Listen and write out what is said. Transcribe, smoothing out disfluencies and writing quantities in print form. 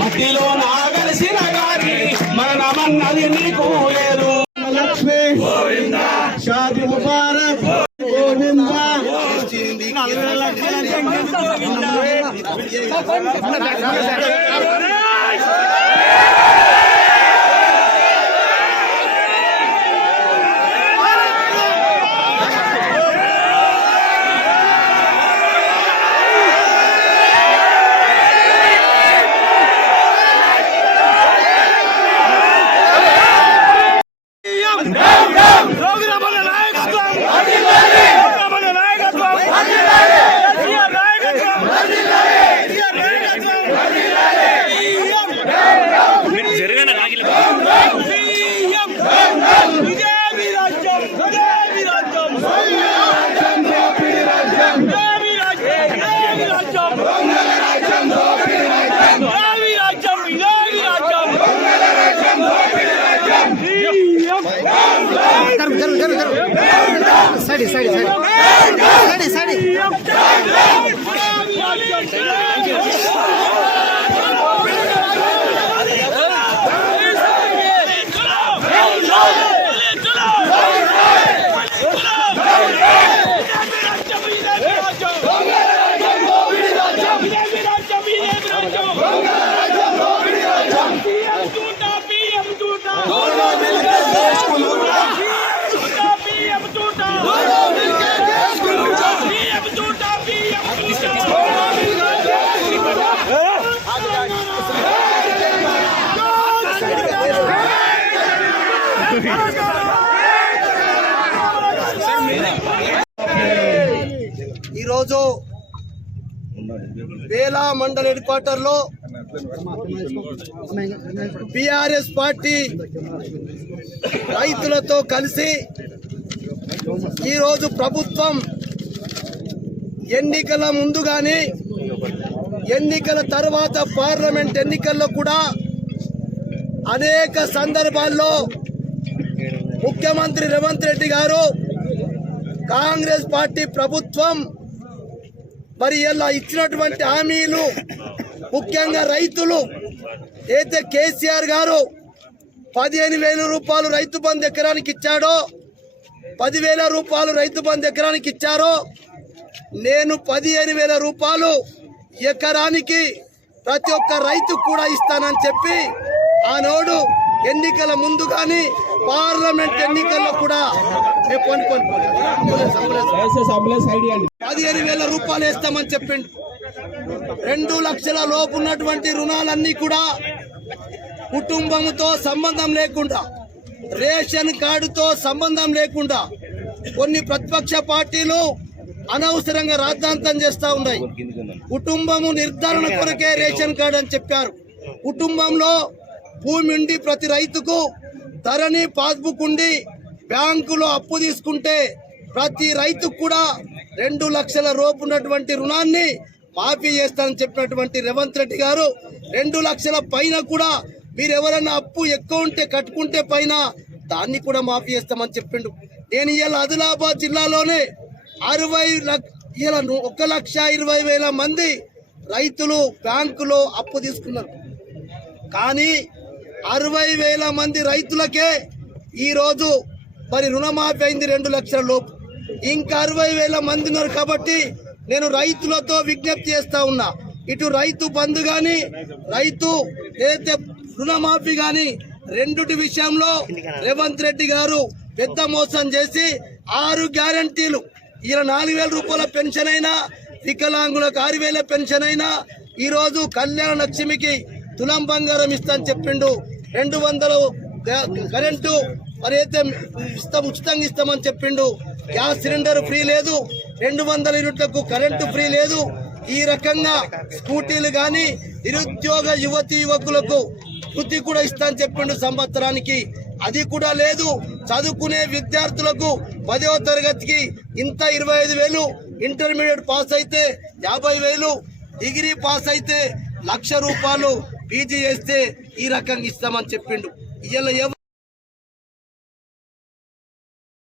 మట్టిలో నాగలిసిన గారి మరణమన్నది నీకు లేదు. లక్ష్మి గోవింద షాది ముబారక్ గోవింద. ఈరోజు వేలా మండల్ హెడ్ క్వార్టర్ లో బిఆర్ఎస్ పార్టీ రైతులతో కలిసి ఈరోజు ప్రభుత్వం ఎన్నికల ముందు గాని ఎన్నికల తర్వాత పార్లమెంట్ ఎన్నికల్లో కూడా అనేక సందర్భాల్లో ముఖ్యమంత్రి రేవంత్ రెడ్డి గారు కాంగ్రెస్ పార్టీ ప్రభుత్వం మరి ఇలా ఇచ్చినటువంటి హామీలు ముఖ్యంగా రైతులు అయితే కేసీఆర్ గారు 15,000 రూపాయలు రైతు బంధు ఎకరానికి ఇచ్చాడో 10,000 రూపాయలు రైతు బంధు ఎకరానికి ఇచ్చారో నేను 15,000 రూపాయలు ఎకరానికి ప్రతి ఒక్క రైతు కూడా ఇస్తానని చెప్పి ఆనాడు ఎన్నికల ముందు కానీ పార్లమెంట్ ఎన్నికల్లో కూడా 15,000 రూపాయలు వేస్తామని చెప్పిండు. 2 లక్షల లోపు ఉన్నటువంటి రుణాలన్నీ కూడా కుటుంబంతో సంబంధం లేకుండా రేషన్ కార్డుతో సంబంధం లేకుండా కొన్ని ప్రతిపక్ష పార్టీలు అనవసరంగా రాద్ధాంతం చేస్తూ ఉన్నాయి. కుటుంబము నిర్ధారణ కొరకే రేషన్ కార్డు అని చెప్పారు. కుటుంబంలో భూమి ఉండి ప్రతి రైతుకు ధరణి పాస్బుక్ ఉండి బ్యాంకులో అప్పు తీసుకుంటే ప్రతి రైతుకు కూడా 2 లక్షల రూపు ఉన్నటువంటి రుణాన్ని మాఫీ చేస్తానని చెప్పినటువంటి రేవంత్ రెడ్డి గారు 2 లక్షల పైన కూడా మీరు ఎవరైనా అప్పు ఎక్కువ ఉంటే కట్టుకుంటే పైన దాన్ని కూడా మాఫీ చేస్తామని చెప్పిండు. నేను ఇలా ఆదిలాబాద్ జిల్లాలోనే 1,20,000 మంది రైతులు బ్యాంకులో అప్పు తీసుకున్నారు. కానీ 60,000 మంది రైతులకే ఈరోజు మరి రుణమాఫీ అయింది 2 లక్షల లోపు. ఇంకా 60,000 మంది ఉన్నారు. కాబట్టి నేను రైతులతో విజ్ఞప్తి చేస్తా ఉన్నా, ఇటు రైతు బంధు కానీ రైతు ఏదైతే రుణమాఫీ కానీ రెండుటి విషయంలో రేవంత్ రెడ్డి గారు పెద్ద మోసం చేసి 6 గ్యారంటీలు ఇలా 4,000 రూపాయల పెన్షన్ అయినా వికలాంగులకు 6,000 పెన్షన్ అయినా ఈరోజు కళ్యాణ లక్ష్మికి తులం బంగారం ఇస్తానని చెప్పిండు. 200 కరెంటు మరి అయితే ఉచితంగా ఇస్తామని చెప్పిండు. గ్యాస్ సిలిండర్ ఫ్రీ లేదు, 200 యూనిట్లకు కరెంటు ఫ్రీ లేదు. ఈ రకంగా స్కూటీలు కానీ నిరుద్యోగ యువతి యువకులకు వృత్తి కూడా ఇస్తానని చెప్పిండు సంవత్సరానికి, అది కూడా లేదు. చదువుకునే విద్యార్థులకు 10వ తరగతికి ఇంత 25,000, ఇంటర్మీడియట్ పాస్ అయితే 50,000, డిగ్రీ పాస్ అయితే 1,00,000 రూపాయలు పీజీ చేస్తే ఈ రకంగా ఇస్తామని చెప్పిండు. ఇలా